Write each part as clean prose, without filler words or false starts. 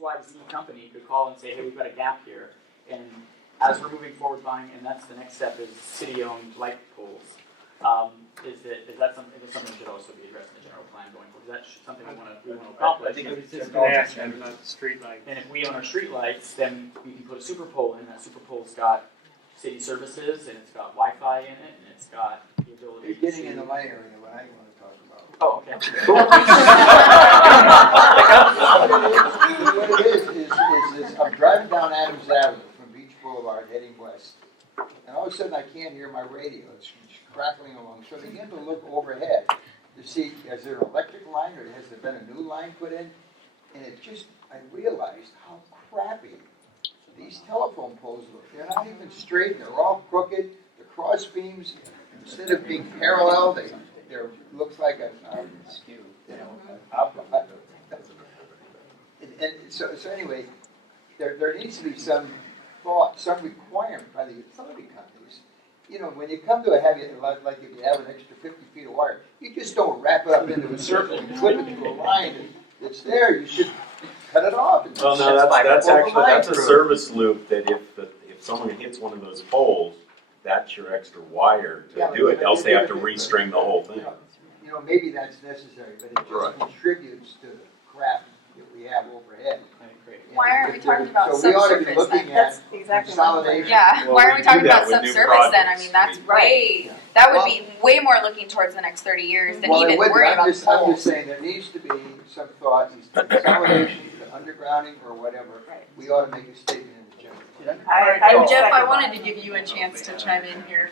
XYZ company could call and say, hey, we've got a gap here. And as we're moving forward buying, and that's the next step, is city-owned light poles. Is that something that should also be addressed in the general plan going forward? Is that something we want to accomplish? I think it's street lights. And if we own our street lights, then we can put a super pole in. That super pole's got city services, and it's got Wi-Fi in it, and it's got the ability You're getting into my area, what I want to talk about. Oh, okay. What it is I'm driving down Adams Avenue from Beach Boulevard heading west, and all of a sudden I can't hear my radio. It's crackling along. So I begin to look overhead to see, is there an electric line or has there been a new line put in? And I realized how crappy these telephone poles look. They're not even straight, they're all crooked. The cross beams, instead of being parallel, they're looks like a skew. And so anyway, there needs to be some thought, some requirement by the utility companies. You know, when you come to a heavy, like if you have an extra 50 feet of wire, you just don't wrap it up into a circle and clip it to a line that's there. You should cut it off. And well, no, that's a service loop that if someone hits one of those poles, that's your extra wire to do it. Else they have to restring the whole thing. You know, maybe that's necessary, but it just contributes to the crap that we have overhead. Why aren't we talking about so we ought to be subsurface looking then? at That's exactly consolidation. Yeah, well, why aren't we talking about with new subsurface then? I projects. mean, that's way, that would be way more looking towards the next 30 years than even worrying about the I'm poles. just saying there needs to be some thought, consolidation, the undergrounding or whatever. Right. We ought to make a statement in the Jeff, general. I wanted to give you a chance to chime in here.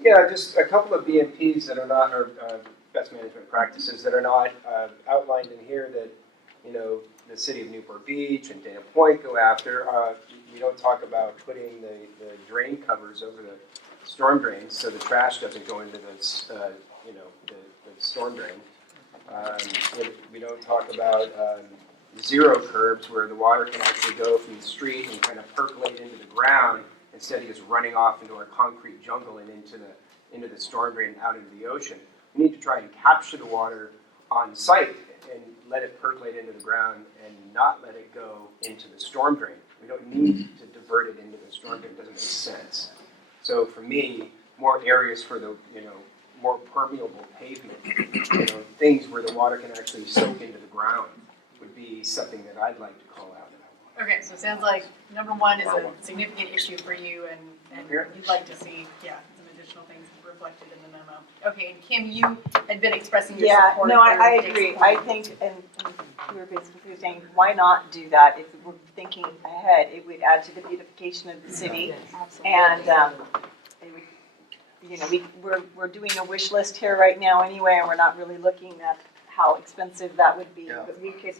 Yeah, just a couple of BMPs that are not, or best management practices that are not outlined in here that, you know, the city of Newport Beach and Dana Point go after. We don't talk about putting the drain covers over the storm drains so the trash doesn't go into the, you know, the storm drain. We don't talk about zero curbs where the water can actually go from the street and kind of percolate into the ground instead of just running off into a concrete jungle and into the storm drain and out into the ocean. We need to try and capture the water on site and let it percolate into the ground and not let it go into the storm drain. We don't need to divert it into the storm drain. It doesn't make sense. So for me, more areas for the, you know, more permeable pavement, you know, things where the water can actually soak into the ground would be something that I'd like to call out. Okay, so it sounds like number one is a significant issue for you and you'd like to see, some additional things reflected in the memo. Okay, and Kim, you had been expressing your support. No, I for agree. Dick's I point. think, and we were basically saying, why not do that? If we're thinking ahead, it would add to the beautification of the city. Absolutely. And it would, you know, we're doing a wish list here right now anyway, and we're not really looking at how expensive that would be. Yeah. But we could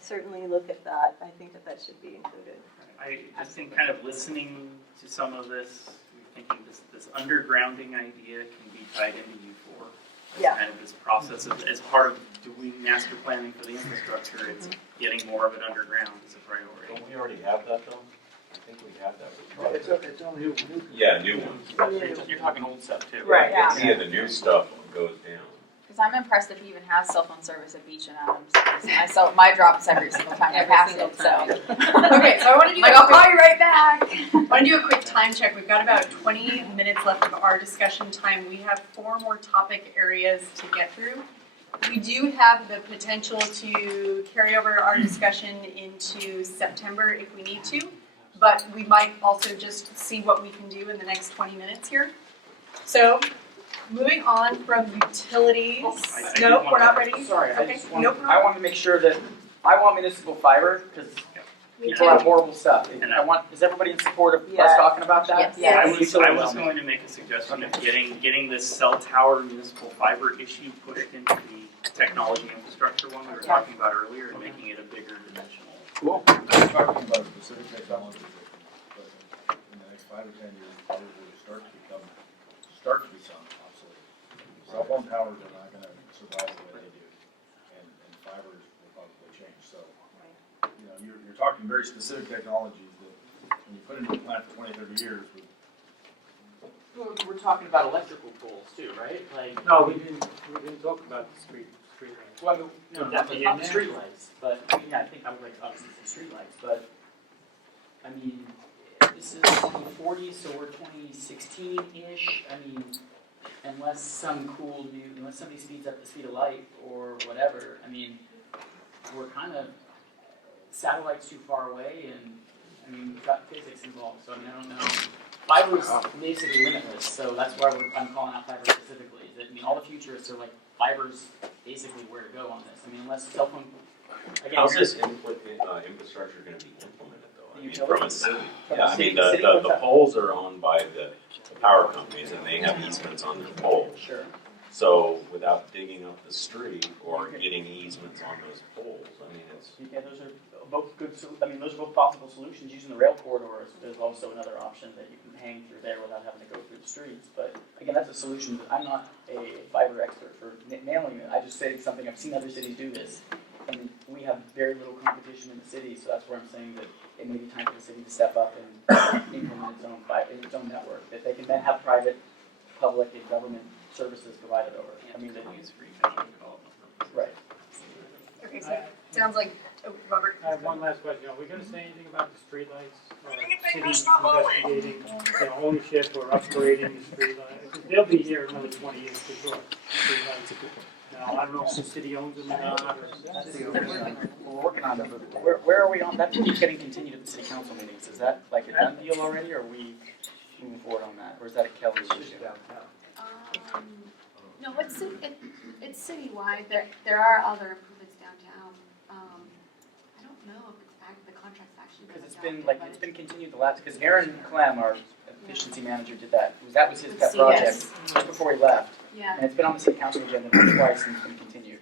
certainly look at that. I think that should be included. I think kind of listening to some of this, thinking this undergrounding idea can be tied into U4. Yeah. Kind of this process of, as part of doing master planning for the infrastructure, it's getting more of it underground as a priority. Don't we already have that though? I think we have that. It's only new. Yeah, new ones. You're talking old stuff too. Right. Yeah. Yeah, the new stuff goes down. Because I'm impressed that he even has cell phone service at Beach and Adams. My drops every single time I pass it, so. Okay, so I want to do Like, I'll call you right back. I want to do a quick time check. We've got about 20 minutes left of our discussion time. We have 4 more topic areas to get through. We do have the potential to carry over our discussion into September if we need to, but we might also just see what we can do in the next 20 minutes here. So, moving on from utilities. I Nope, do we're not wanna- ready. Sorry, Okay, I want to make sure that I want municipal fiber because people have horrible stuff. Is everybody in support of us Yes. talking about that? Yes. I was going to make a suggestion of getting this cell tower municipal fiber issue pushed into the technology infrastructure one we were talking about earlier and making it a bigger dimensional. Cool. We're talking about specific technologies that in the next 5 or 10 years probably start to become obsolete. Cell phone towers are not going to survive the way they do, and fibers will probably change. So, you know, you're talking very specific technologies that when you put into a plant for 20, 30 years. We're talking about electrical poles too, right? Like No, we didn't talk about the street streetlights. Well, no, definitely not the streetlights, but, yeah, I think I would like, obviously, the streetlights, but, I mean, this is 2040, so we're 2016-ish, I mean, unless unless somebody speeds up the speed of light or whatever, I mean, we're kind of, satellite's too far away, and, I mean, we've got physics involved, so I mean, I don't know. Fiber's basically limitless, so that's why I'm calling out fiber specifically, is that, I mean, all the futurists are like, fiber's basically where to go on this, I mean, unless cell phone, again. How's this infrastructure gonna be implemented though? I mean, from a city, From yeah, a I city- mean, city the what's poles are owned by the power companies and they have easements on their poles. Sure. So without digging up the street or getting easements on those poles, I mean, it's, Yeah, those are both good, I mean, those are both possible solutions. Using the rail corridors, there's also another option that you can hang through there without having to go through the streets. But again, that's a solution. I'm not a fiber expert for nailing it. I just say something, I've seen other cities do this. And we have very little competition in the city, so that's where I'm saying that it may be time for the city to step up and implement its own network. That they can then have private, public, and government services provided over. I mean, that Use free cash and call it. right. Okay, so it sounds like, oh, Robert. I have one last question. Are we gonna say anything about the streetlights? City investigating, ownership or upgrading the streetlights? They'll be here another 20 years for sure. Streetlights. Now, I don't know if the city owns them or not, We're working on it. Where are we on? That keeps getting continued at the city council meetings. Is that like a done deal already, or are we moving forward on that? Or is that a Kelly issue? No, it's citywide. There are other improvements downtown. I don't know if the contract's actually been Because adopted, it's but been continued the last, because Aaron Clem, our efficiency manager, did that. That was his pet Yes. project just before he left. Yeah. And it's been on the city council agenda twice and it's been continued.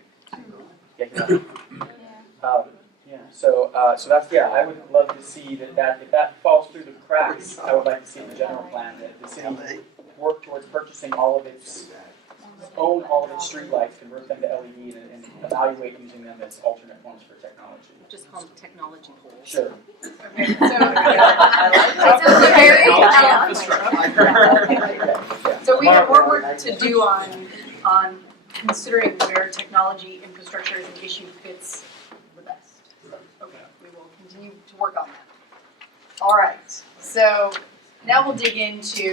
Yeah, so that's, I would love to see that if that falls through the cracks, I would like to see in the general plan that the city work towards purchasing all of its streetlights, convert them to LED and evaluate using them as alternate forms for technology. Just call them technology poles. Sure. Okay, so, so we have more work to do on considering where technology infrastructure as an issue fits the best. Okay, we will continue to work on that. All right, so now we'll dig into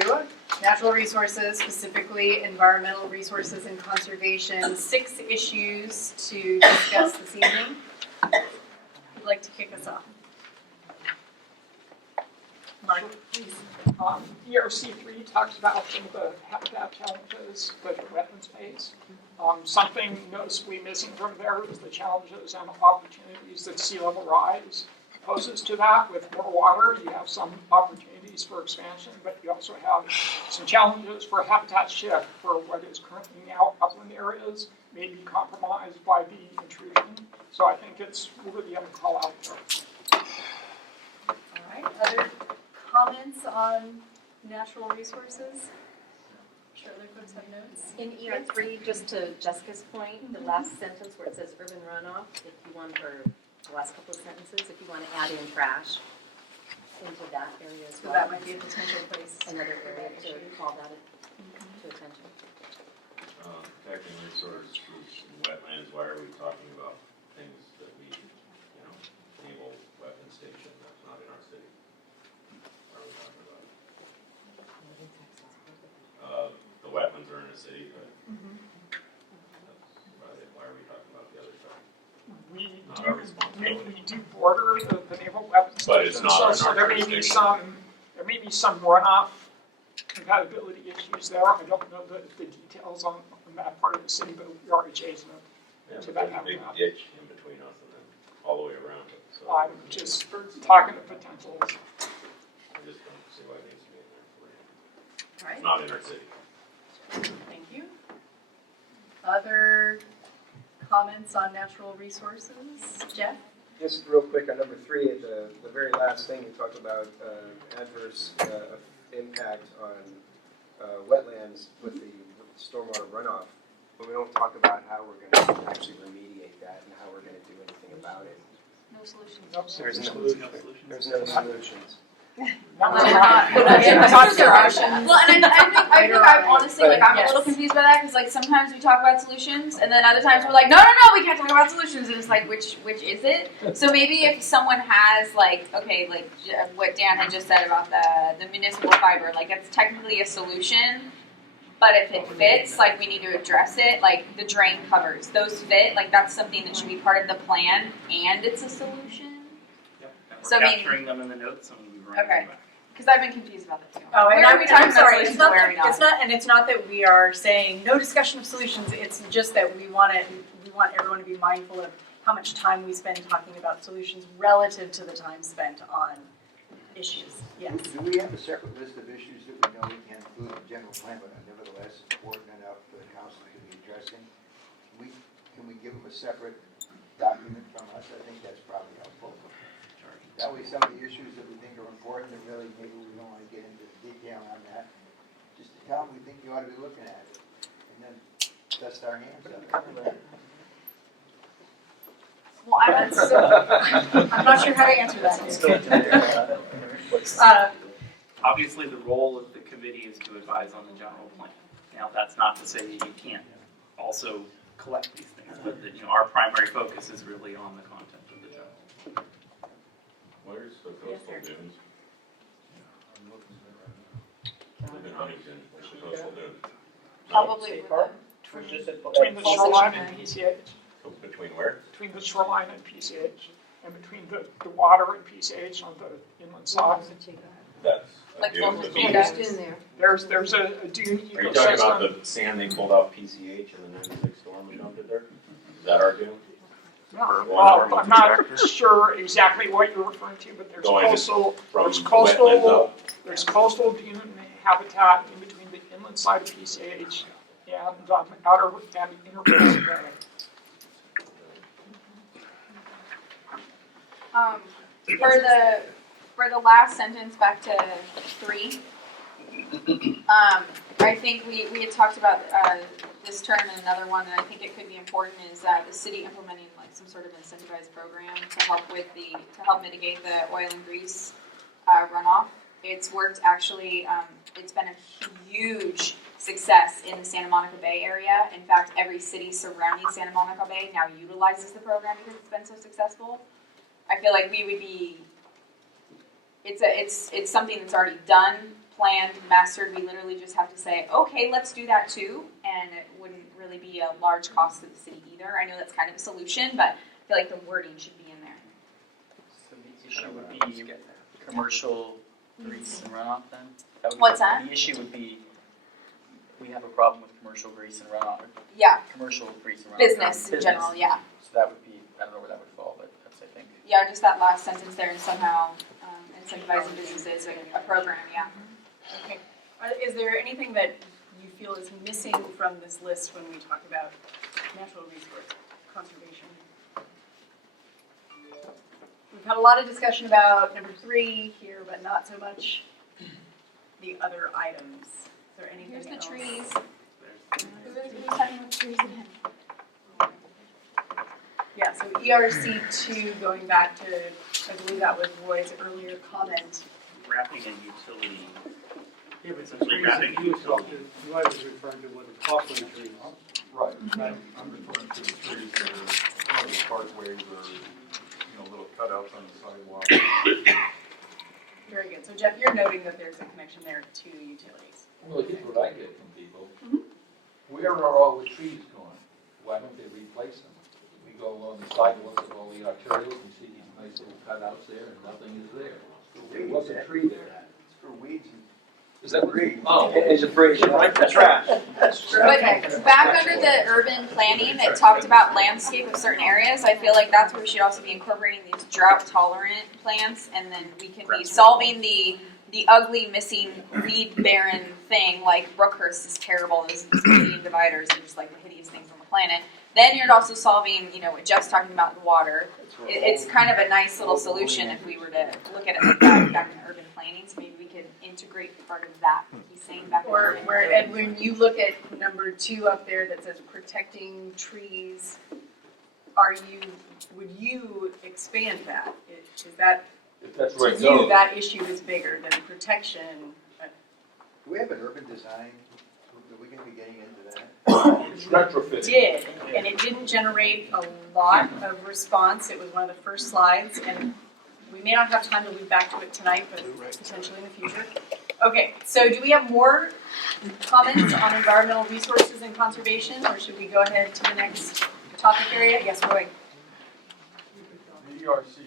natural resources, specifically environmental resources and conservation. 6 issues to discuss this evening. Who'd like to kick us off? Mark, please. ERC3 talks about some of the habitat challenges that the wetlands face. Something noticeably missing from there is the challenges and opportunities that sea level rise poses to that. With more water, you have some opportunities for expansion, but you also have some challenges for habitat shift for what is currently now upland areas may be compromised by the intrusion. So I think it's really a call out there. All right, other comments on natural resources? I'm sure other folks have notes. In ER3, just to Jessica's point, the last sentence where it says urban runoff, if you want, or the last couple of sentences, if you want to add in trash into that area as So well. that might be a potential place. Another area to call that to attention. protecting resources and wetlands, why are we talking about things that we, naval weapon station that's not in our city? Why are we talking about it? The wetlands are in a city, but that's about it. Why are we talking about the other stuff? Not our responsibility. We do border the naval weapons But it's station, not in so our there may be some runoff compatibility issues there. I don't know the details on that part of the city, but we are adjacent Yeah, to but that there's a big habitat. ditch in between us and then all the way around it, so I'm just talking of potentials. I just don't see why it needs to be in there for you. All right, It's not in our city. thank you. Other comments on natural resources? Jeff? Just real quick on number 3, at the very last thing, you talked about adverse impact on wetlands with the stormwater runoff, but we don't talk about how we're going to actually remediate that and how we're going to do anything about it. No solutions. There's no solutions. That was Well, not- not- that's not the option. Well, and I think I'm honestly, like, I'm a Yes. little confused by that, because like sometimes we talk about solutions, and then other times we're like, no, we can't talk about solutions, and it's like, which is it? So maybe if someone has like, okay, like what Dan had just said about the municipal fiber, like it's technically a solution, but if it fits, like we need to address it, like the drain covers, those fit, like that's something that should be part of the plan, and it's a solution. Yep. And So, we're I mean- capturing them in the notes and we'll be running Okay. them back. Because I've been confused about that too. Oh, and Where are we talking I'm sorry, about it's solutions, not, where are we that, it's not that we are saying no discussion of solutions, it's just that we want everyone to be mindful of how much time we spend talking about solutions relative to the time spent on issues, yes. Do we have a separate list of issues that we know we can't include in the general plan, but are nevertheless important enough for the council to be addressing? Can we give them a separate document from us? I think that's probably helpful. That way some of the issues that we think are important, that really maybe we don't want to get into detail on that, just to tell them we think you ought to be looking at it, and then dust our hands of it. Well, I'm not sure how to answer that. Obviously, the role of the committee is to advise on the general plan. Now, that's not to say that you can't also collect these things, but that, our primary focus is really on the content of the general plan. Where's the coastal dunes? Live in Huntington, where's the coastal dunes? probably with the, Between the shoreline and PCH, Between where? between the shoreline and PCH, and between the water and PCH on the inland side. That's a Like dune both with of beaches. those. There's a dune ecosystem. Are you talking about the sand they pulled off PCH in the '96 storm and dumped it there? Is that our dune? I'm not sure exactly what you're referring to, but there's Going coastal, From there's wetlands coastal, up? there's coastal dune habitat in between the inland side of PCH and outer and inner Basin Bay. For the last sentence, back to 3, I think we had talked about this term and another one, and I think it could be important, is the city implementing like some sort of incentivized program to help mitigate the oil and grease runoff. It's worked actually. It's been a huge success in the Santa Monica Bay area. In fact, every city surrounding Santa Monica Bay now utilizes the program because it's been so successful. I feel like we would be. It's something that's already done, planned, mastered. We literally just have to say, okay, let's do that too, and it wouldn't really be a large cost to the city either. I know that's kind of a solution, but I feel like the wording should be in there. So the issue would be commercial grease and runoff then? Would What's be, that? The issue would be, we have a problem with commercial grease and runoff, Yeah, commercial grease and runoff. business in general, yeah. So that would be, I don't know where that would fall, but that's, I think. Yeah, just that last sentence there, and somehow incentivizing businesses, a program, yeah. Okay. Is there anything that you feel is missing from this list when we talk about natural resource conservation? We've had a lot of discussion about number 3 here, but not so much the other items. Is there anything Here's the else? trees. Who's talking about trees again? Yeah, so ERC2, going back to, I believe that was Roy's earlier comment. Wrapping in utility. Yeah, but the Essentially trees wrapping that you utility. talked to, Roy was referring to were the poplar trees. Right. Right. I'm referring to the trees that are part of the parkways or, little cutouts on the sidewalk. Very good. So Jeff, you're noting that there's a connection there to utilities. Well, here's what I get from people. Where are all the trees gone? Why don't they replace them? We go along the sidewalks of all the arterials and see these nice little cutouts there, and nothing is there. There was a tree there. It's for weeds and Is that trees. Oh, It's a bridge, like the trash. But back under the urban planning, it talked about landscape of certain areas. I feel like that's where we should also be incorporating these drought tolerant plants, and then we can be solving the ugly, missing, weed barren thing, like Brookhurst is terrible, those median dividers are just like the hideous things on the planet. Then you're also solving, what Jeff's talking about in water. It's kind of a nice little solution if we were to look at it like that back in urban planning, so maybe we could integrate part of that, he's saying back in urban planning. And when you look at number 2 up there that says protecting trees, would you expand that? Is that If that's where to it you, goes. that issue is bigger than protection. Do we have an urban design? Are we gonna be getting into that? It's retrofitting. Did, and it didn't generate a lot of response. It was one of the first slides, and we may not have time to loop back to it tonight, but potentially in the future. Okay, so do we have more comments on environmental resources and conservation, or should we go ahead to the next topic area? Yes, Roy. The ERC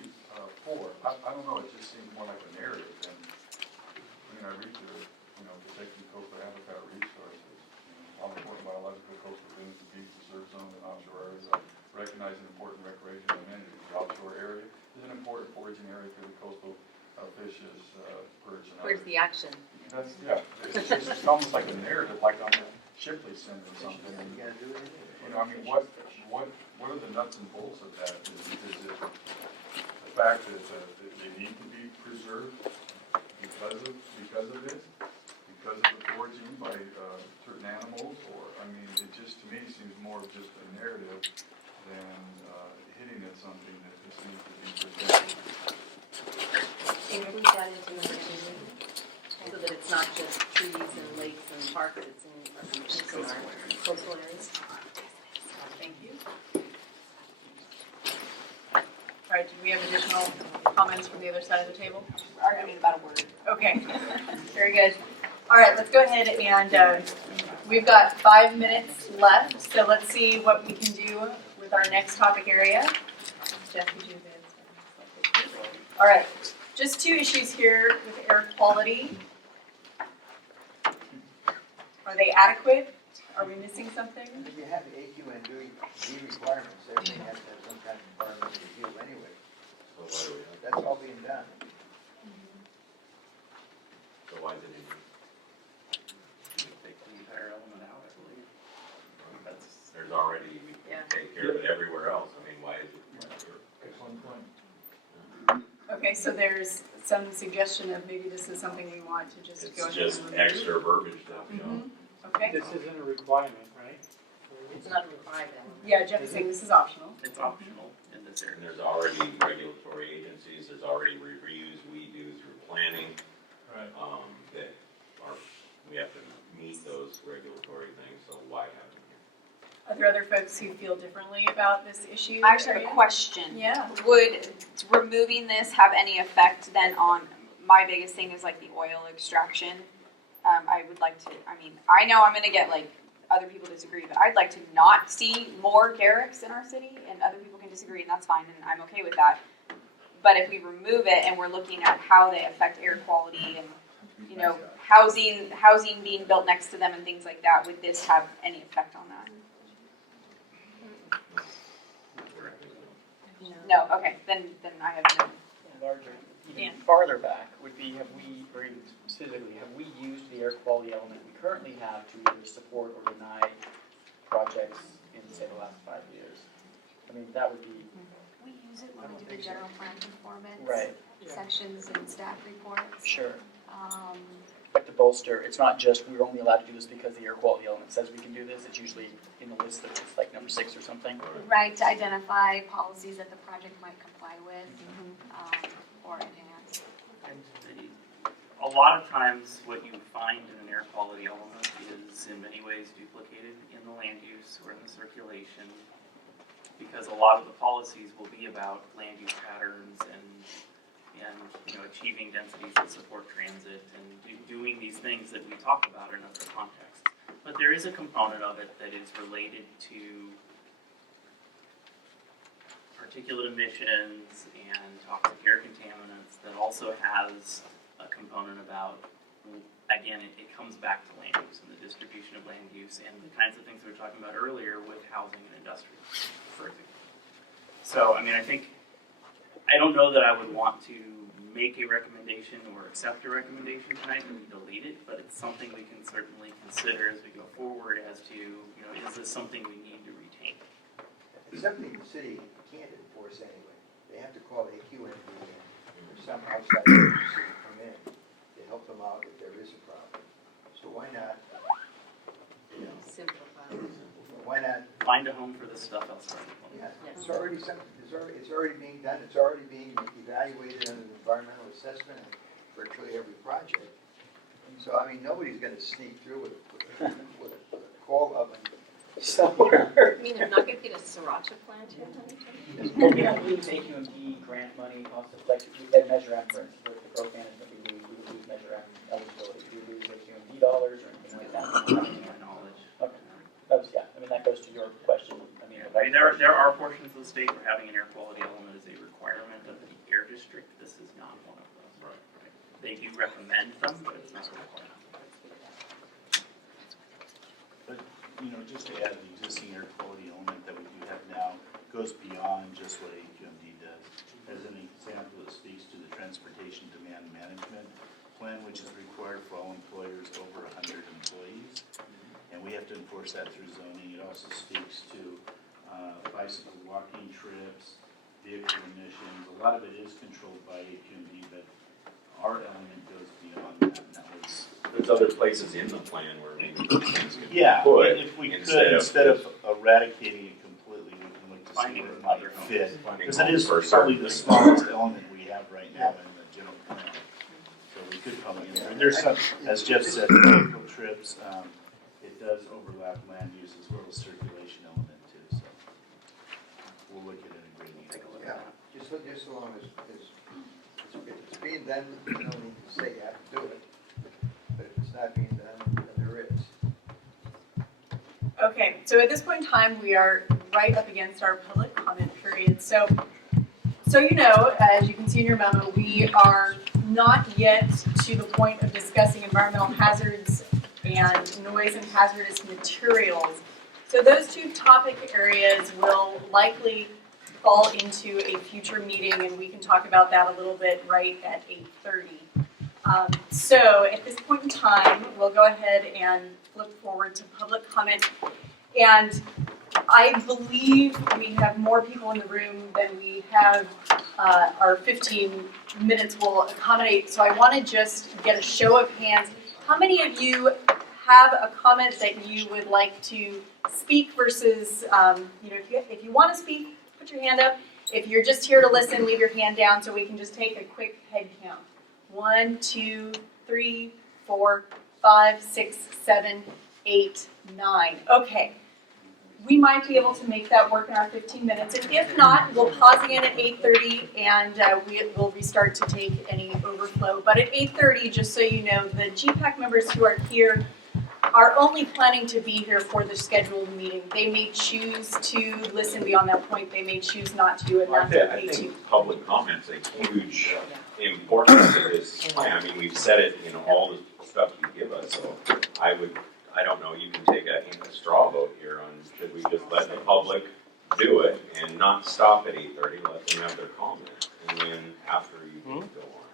4, I don't know, it just seems more like a narrative than, when I read through it, protecting coastal habitat resources, all important biological coastal dunes, the beach, the surf zone, and offshore areas, recognizing important recreational amenities. The offshore area is an important foraging area for the coastal fishes, perch, and Where's others. the action? That's, yeah, it's almost like a narrative, like on the Shipley Center or something. And, I mean, what are the nuts and bolts of that? Is it the fact that they need to be preserved because of this, because of the foraging by certain animals, or I mean, it just to me seems more of just a narrative than hitting at something that just needs to be protected. Include that into the planning, so that it's not just trees and lakes and parks, it's in our coastal areas. Thank you. All right, do we have additional comments from the other side of the table? Arguing about a word. Okay, very good. All right, let's go ahead and we've got 5 minutes left, so let's see what we can do with our next topic area. Jeff, would you advance? All right, just 2 issues here with air quality. Are they adequate? Are we missing something? If you have the AQ and D requirements, everything has to have some kind of environmental review anyway. So why do we have, That's all being done. so why is it in? Take the entire element out, I believe. That's, There's already, we Yeah. take care of it everywhere else. I mean, why is it here? Excellent point. Okay, so there's some suggestion of maybe this is something we want to just It's go ahead just and remove. extra verbiage stuff, you know? Okay, This isn't a requirement, right? It's not required. yeah, Jeff is saying this is optional. it's optional in this area. And there's already regulatory agencies, there's already reviews we do through planning, Right. that are, we have to meet those regulatory things, so why have them here? Are there other folks who feel differently about this issue? I actually have area? a question. Yeah. Would removing this have any effect then on, my biggest thing is like the oil extraction. I would like to, I mean, I know I'm gonna get like, other people disagree, but I'd like to not see more derricks in our city, and other people can disagree, and that's fine, and I'm okay with that. But if we remove it and we're looking at how they affect air quality and, you know, housing being built next to them and things like that, would this have any effect on that? No, okay, then I have no. Larger, Dan. even farther back would be, have we, or even specifically, have we used the air quality element we currently have to either support or deny projects in, say, the last 5 years? I mean, that would be, We use it when we do the general plan conformance. right, Sections and staff reports. sure. Um, But to bolster, it's not just we're only allowed to do this because the air quality element says we can do this, it's usually in the list of, it's like number 6 or something. right, to identify policies that the project might comply with, or enhance. And a lot of times, what you find in an air quality element is in many ways duplicated in the land use or in the circulation, because a lot of the policies will be about land use patterns and you know, achieving densities that support transit and doing these things that we talk about in other contexts. But there is a component of it that is related to particulate emissions and toxic air contaminants that also has a component about, again, it comes back to land use and the distribution of land use and the kinds of things we were talking about earlier with housing and industrial, for example. So, I mean, I don't know that I would want to make a recommendation or accept a recommendation tonight and we delete it, but it's something we can certainly consider as we go forward as to, you know, is this something we need to retain? It's something the city can't enforce anyway. They have to call AQ in or some outside agency to come in to help them out if there is a problem. So why not, you know, Simplify. why not, Find a home for this stuff elsewhere. yeah, it's already something, there's it's already being done, it's already being evaluated under the environmental assessment of virtually every project. So, I mean, nobody's gonna sneak through with a coal oven somewhere. I mean, they're not gonna get a sriracha plant here, But we don't lose AQMP grant money, also, like, at Measure M, for instance, with the growth management, we would lose Measure M eligibility. We would lose AQMP dollars or anything like that. knowledge. Okay, that was, yeah, I mean, that goes to your question, I mean. I mean, there are portions of the state where having an air quality element is a requirement of the air district. This is not one of those. Right. They do recommend them, but it's not a requirement. But, you know, just to add, the existing air quality element that we do have now goes beyond just what AQMD does. As an example, it speaks to the transportation demand management plan, which is required for all employers over 100 employees. And we have to enforce that through zoning. It also speaks to bicycle walking trips, vehicle emissions. A lot of it is controlled by AQMD, but our element goes beyond that. And that was, There's other places in the plan where maybe those things can be yeah, put. if we could, instead of eradicating it completely, we can look to see where it might fit. Because it is probably the smallest element we have right now in the general plan. So we could probably get there. There's some, as Jeff said, vehicle trips, it does overlap land use as well as circulation element too, so we'll look at integrating it. Yeah, just so long as it's being done, you don't need to say you have to do it. But if it's not being done, then there is. Okay, so at this point in time, we are right up against our public comment period. So you know, as you can see in your memo, we are not yet to the point of discussing environmental hazards and noise and hazardous materials. So those two topic areas will likely fall into a future meeting, and we can talk about that a little bit right at 8:30. So at this point in time, we'll go ahead and flip forward to public comment. And I believe we have more people in the room than we have our 15 minutes will accommodate. So I want to just get a show of hands. How many of you have a comment that you would like to speak versus, if you want to speak, put your hand up. If you're just here to listen, leave your hand down so we can just take a quick head count. 1, 2, 3, 4, 5, 6, 7, 8, 9. Okay. We might be able to make that work in our 15 minutes. And if not, we'll pause again at 8:30 and we will restart to take any overflow. But at 8:30, just so you know, the GPAC members who are here are only planning to be here for the scheduled meeting. They may choose to listen beyond that point. They may choose not to, and that's okay too. I think public comment's a huge importance to this plan. I mean, we've said it in all the stuff you give us, so I don't know, you can take a straw vote here on should we just let the public do it and not stop at 8:30, let them have their comment, and then after you can go on.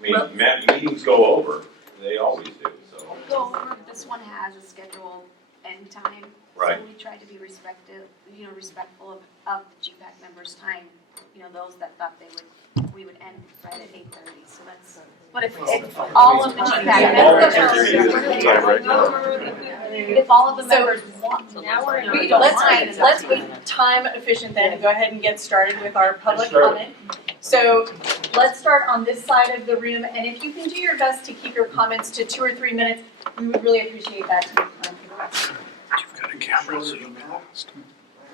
I mean, meetings go over, they always do, so. Go over, this one has a scheduled end time. Right. So we try to be respectful of the GPAC members' time. Those that thought we would end right at 8:30, so that's, but if all of the GPAC members, if all of the members want, now we're in. Let's be time efficient then, go ahead and get started with our public comment. So let's start on this side of the room, and if you can do your best to keep your comments to 2 or 3 minutes, we would really appreciate that to make time for the rest. You've got a camera, so you can I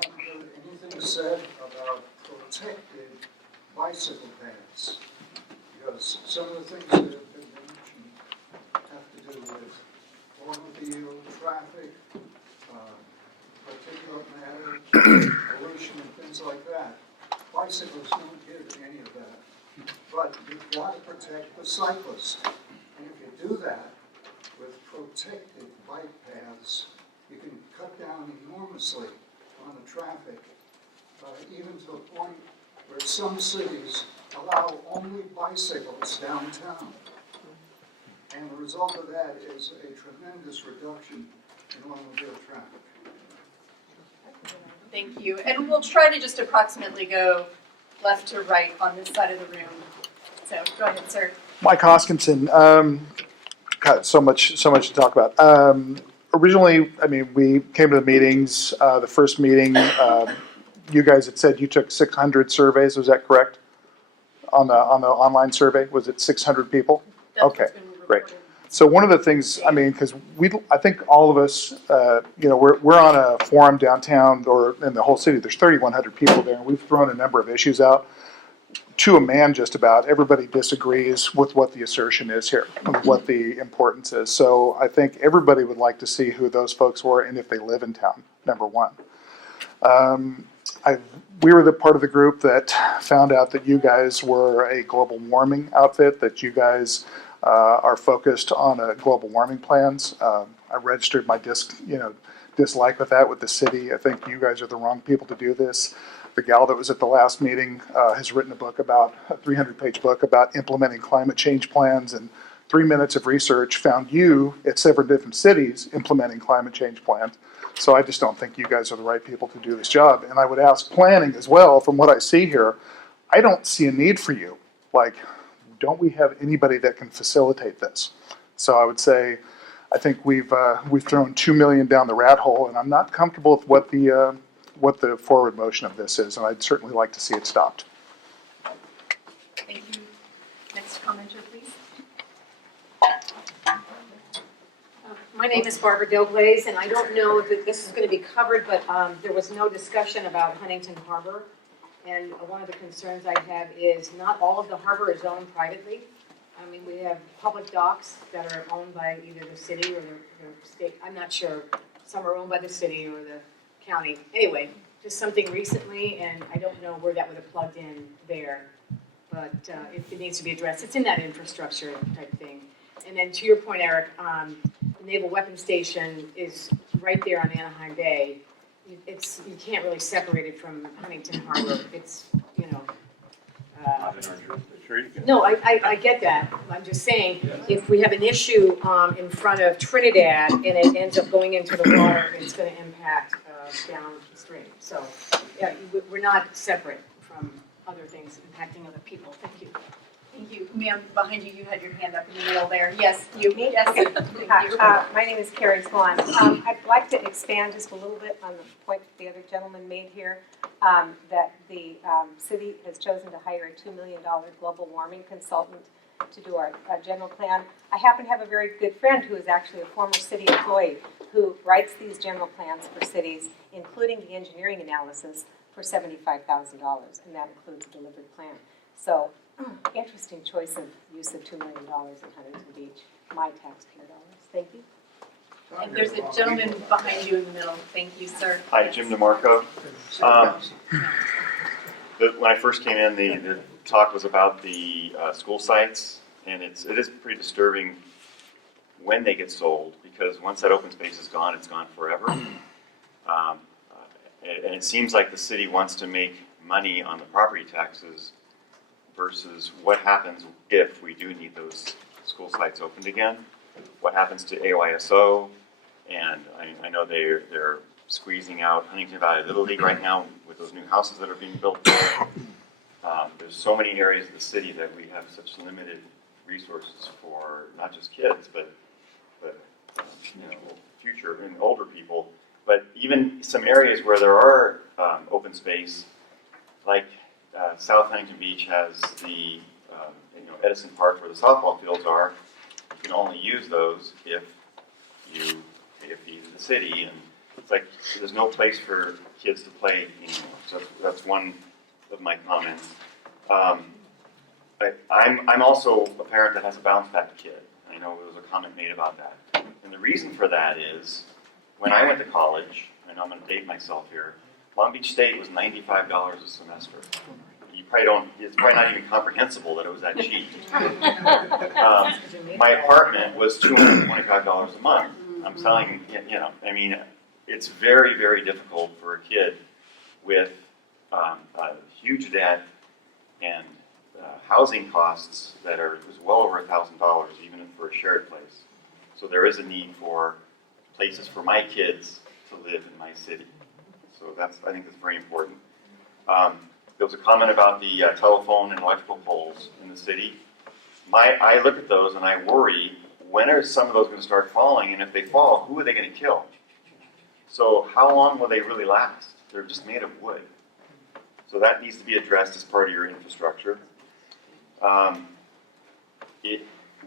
haven't heard anything said about protected bicycle paths, because some of the things that have been mentioned have to do with automobile traffic, particulate matter, pollution, and things like that. Bicycles don't give any of that, but you've got to protect the cyclist, and if you do that with protected bike paths, you can cut down enormously on the traffic, even to the point where some cities allow only bicycles downtown. And the result of that is a tremendous reduction in automobile traffic. Thank you, and we'll try to just approximately go left to right on this side of the room. So go ahead, sir. Mike Hoskinson, got so much to talk about. Originally, I mean, we came to the meetings, the first meeting, you guys had said you took 600 surveys, was that correct? On the online survey, was it 600 people? Okay, great. So one of the things, I mean, because I think all of us, you know, we're on a forum downtown or in the whole city. There's 3,100 people there, and we've thrown a number of issues out. To a man, just about everybody disagrees with what the assertion is here, what the importance is. So I think everybody would like to see who those folks were and if they live in town. Number one. We were the part of the group that found out that you guys were a global warming outfit, that you guys are focused on global warming plans. I registered my dislike with that with the city. I think you guys are the wrong people to do this. The gal that was at the last meeting has written a 300-page book about implementing climate change plans, and 3 minutes of research found you at several different cities implementing climate change plans. So I just don't think you guys are the right people to do this job. And I would ask planning as well, from what I see here, I don't see a need for you. Like, don't we have anybody that can facilitate this? So I would say, I think we've thrown $2 million down the rat hole, and I'm not comfortable with what the forward motion of this is, and I'd certainly like to see it stopped. Thank you. Next commenter, please. My name is Barbara Dilblaze, and I don't know if this is going to be covered, but there was no discussion about Huntington Harbor. And one of the concerns I have is not all of the harbor is owned privately. I mean, we have public docks that are owned by either the city or the state. I'm not sure. Some are owned by the city or the county. Anyway, just something recently, and I don't know where that would have plugged in there. But it needs to be addressed. It's in that infrastructure type thing. And then to your point, Eric, the Naval Weapons Station is right there on Anaheim Bay. You can't really separate it from Huntington Harbor. It's, you know. No, I get that. I'm just saying, if we have an issue in front of Trinidad and it ends up going into the water, it's going to impact downstream. So, yeah, we're not separate from other things impacting other people. Thank you. Thank you. Ma'am, behind you, you had your hand up in the middle there. Yes, you. Me? Yes. Hi, my name is Carrie Swan. I'd like to expand just a little bit on the point the other gentleman made here, that the city has chosen to hire a $2 million global warming consultant to do our general plan. I happen to have a very good friend who is actually a former city employee who writes these general plans for cities, including the engineering analysis, for $75,000, and that includes a delivered plan. So, interesting choice of use of $2 million in Huntington Beach, my taxpayer dollars. Thank you. And there's a gentleman behind you in the middle. Thank you, sir. Hi, Jim DeMarco. When I first came in, the talk was about the school sites, and it is pretty disturbing when they get sold, because once that open space is gone, it's gone forever. And it seems like the city wants to make money on the property taxes versus what happens if we do need those school sites opened again. What happens to AOISO? And I know they're squeezing out Huntington Valley Little League right now with those new houses that are being built there. There's so many areas of the city that we have such limited resources for not just kids, but future and older people. But even some areas where there are open space, like South Huntington Beach has the Edison Park where the softball fields are. You can only use those if you pay a fee to the city, and it's like there's no place for kids to play anymore. So that's one of my comments. I'm also a parent that has a bounce back kid. I know there was a comment made about that, and the reason for that is when I went to college. I know I'm going to date myself here. Long Beach State was $95 a semester. You probably don't, it's probably not even comprehensible that it was that cheap. My apartment was $225 a month. I'm telling you, I mean, it's very, very difficult for a kid with a huge debt and housing costs that are well over $1,000, even for a shared place. So there is a need for places for my kids to live in my city. So I think that's very important. There was a comment about the telephone and electrical poles in the city. I look at those and I worry, when are some of those going to start falling? And if they fall, who are they going to kill? So how long will they really last? They're just made of wood. So that needs to be addressed as part of your infrastructure.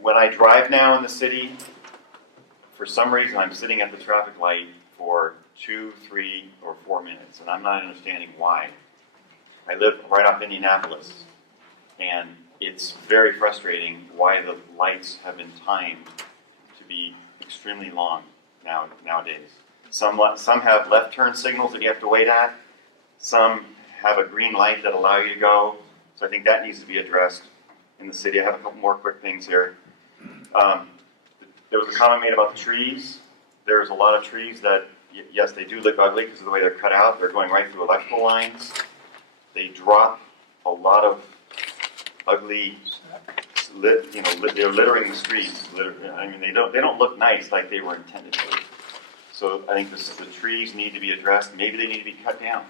When I drive now in the city, for some reason I'm sitting at the traffic light for 2, 3, or 4 minutes, and I'm not understanding why. I live right off Indianapolis, and it's very frustrating why the lights have been timed to be extremely long nowadays. Some have left turn signals that you have to wait at. Some have a green light that allow you to go. So I think that needs to be addressed in the city. I have a couple more quick things here. There was a comment made about the trees. There's a lot of trees that, yes, they do look ugly because of the way they're cut out. They're going right through electrical lines. They drop a lot of ugly, they're littering the streets. I mean, they don't look nice like they were intended to. So I think the trees need to be addressed. Maybe they need to be cut down.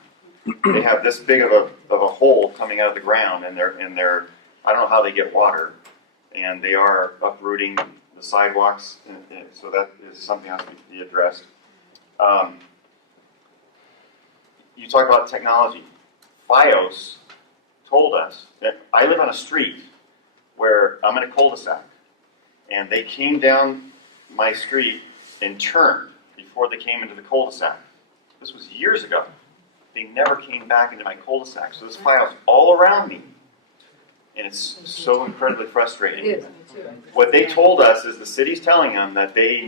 They have this big of a hole coming out of the ground, and they're I don't know how they get water, and they are uprooting the sidewalks, and so that is something else to be addressed. You talk about technology. FiOS told us that I live on a street where I'm in a cul-de-sac, and they came down my street and turned before they came into the cul-de-sac. This was years ago. They never came back into my cul-de-sac. So this FiOS all around me. And it's so incredibly frustrating. It is, me too. What they told us is the city's telling them that the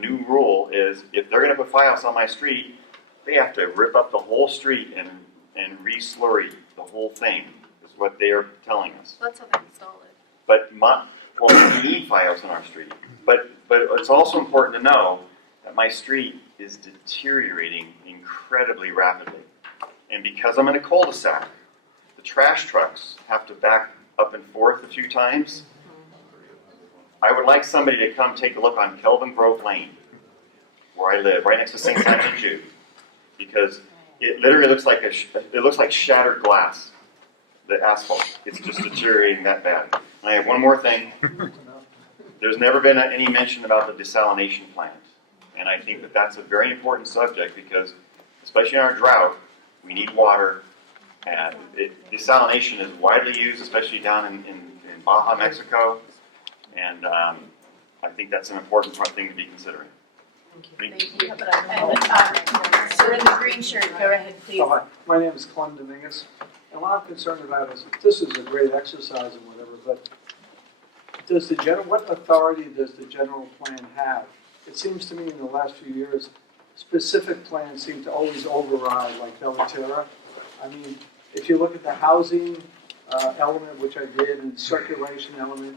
new rule is if they're going to put FiOS on my street, they have to rip up the whole street and re-slurry the whole thing, is what they are telling us. Let's have them install it. But we need FiOS on our street. But it's also important to know that my street is deteriorating incredibly rapidly. And because I'm in a cul-de-sac, the trash trucks have to back up and forth a few times. I would like somebody to come take a look on Kelvin Grove Lane, where I live, right next to St. Simon Jude, because it literally looks like shattered glass, the asphalt. It's just deteriorating that bad. And I have one more thing. There's never been any mention about the desalination plant. And I think that that's a very important subject because, especially in our drought, we need water. And desalination is widely used, especially down in Baja, Mexico. And I think that's an important thing to be considering. Thank you. Sir in the green shirt, go ahead, please. Hi, my name is Clem Dominguez. And what I'm concerned about is, this is a great exercise and whatever, but what authority does the general plan have? It seems to me in the last few years, specific plans seem to always override, like Bellaterra. I mean, if you look at the housing element, which I did, and circulation element,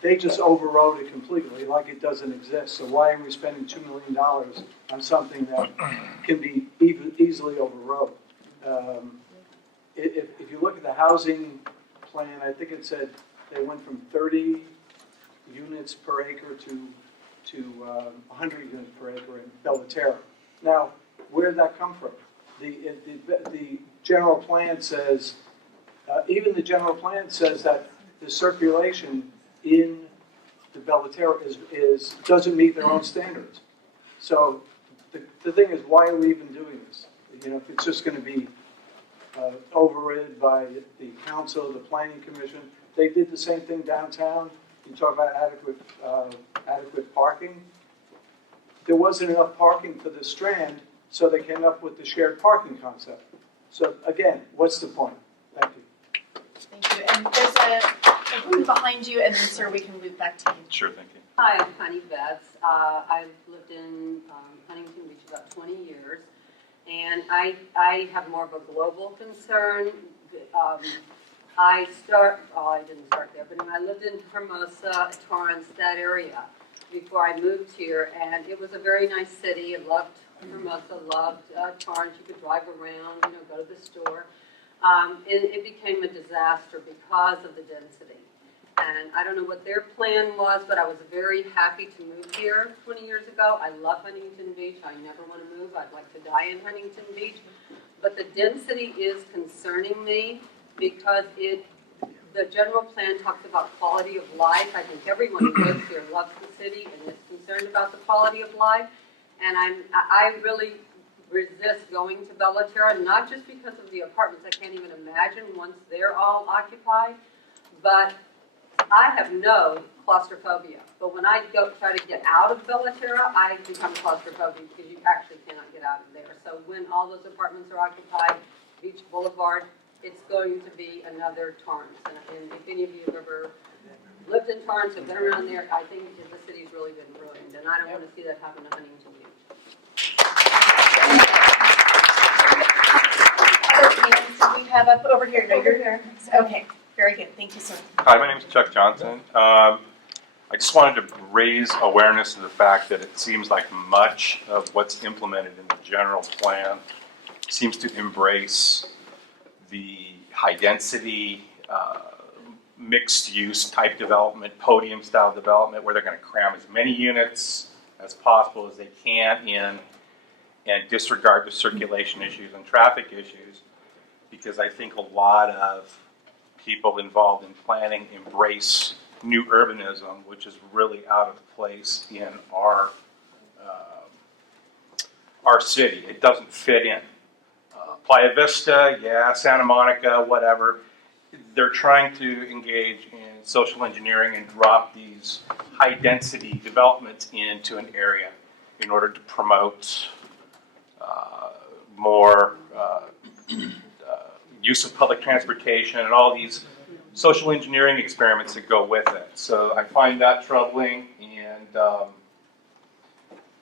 they just overrode it completely, like it doesn't exist. So why are we spending $2 million on something that can be easily overrode? If you look at the housing plan, I think it said they went from 30 units per acre to 100 units per acre in Bellaterra. Now, where did that come from? The general plan says, even the general plan says that the circulation in the Bellaterra doesn't meet their own standards. So the thing is, why are we even doing this? You know, if it's just going to be overridden by the council, the planning commission. They did the same thing downtown. You talk about adequate parking. There wasn't enough parking for the Strand, so they came up with the shared parking concept. So again, what's the point? Thank you. Thank you. And there's a room behind you, and then, sir, we can loop back to you. Sure, thank you. Hi, I'm Connie Betts. I've lived in Huntington Beach about 20 years, and I have more of a global concern. I didn't start there, but I lived in Hermosa, Torrance, that area before I moved here, and it was a very nice city. I loved Hermosa, loved Torrance. You could drive around, go to the store. And it became a disaster because of the density. And I don't know what their plan was, but I was very happy to move here 20 years ago. I love Huntington Beach. I never want to move. I'd like to die in Huntington Beach. But the density is concerning me because the general plan talks about quality of life. I think everyone who lives here loves the city and is concerned about the quality of life. And I really resist going to Bellaterra, not just because of the apartments. I can't even imagine once they're all occupied, but I have no claustrophobia. But when I go try to get out of Bellaterra, I become claustrophobic because you actually cannot get out of there. So when all those apartments are occupied, Beach Boulevard, it's going to be another Torrance. And if any of you have ever lived in Torrance, have been around there, I think the city's really been ruined. And I don't want to see that happen to Huntington Beach. Other hands we have up over here. No, you're here. Okay, very good. Thank you, sir. Hi, my name is Chuck Johnson. I just wanted to raise awareness of the fact that it seems like much of what's implemented in the general plan seems to embrace the high density, mixed use type development, podium style development, where they're going to cram as many units as possible as they can in and disregard the circulation issues and traffic issues, because I think a lot of people involved in planning embrace new urbanism, which is really out of place in our city. It doesn't fit in. Playa Vista, yeah, Santa Monica, whatever. They're trying to engage in social engineering and drop these high density developments into an area in order to promote more use of public transportation and all these social engineering experiments that go with it. So I find that troubling, and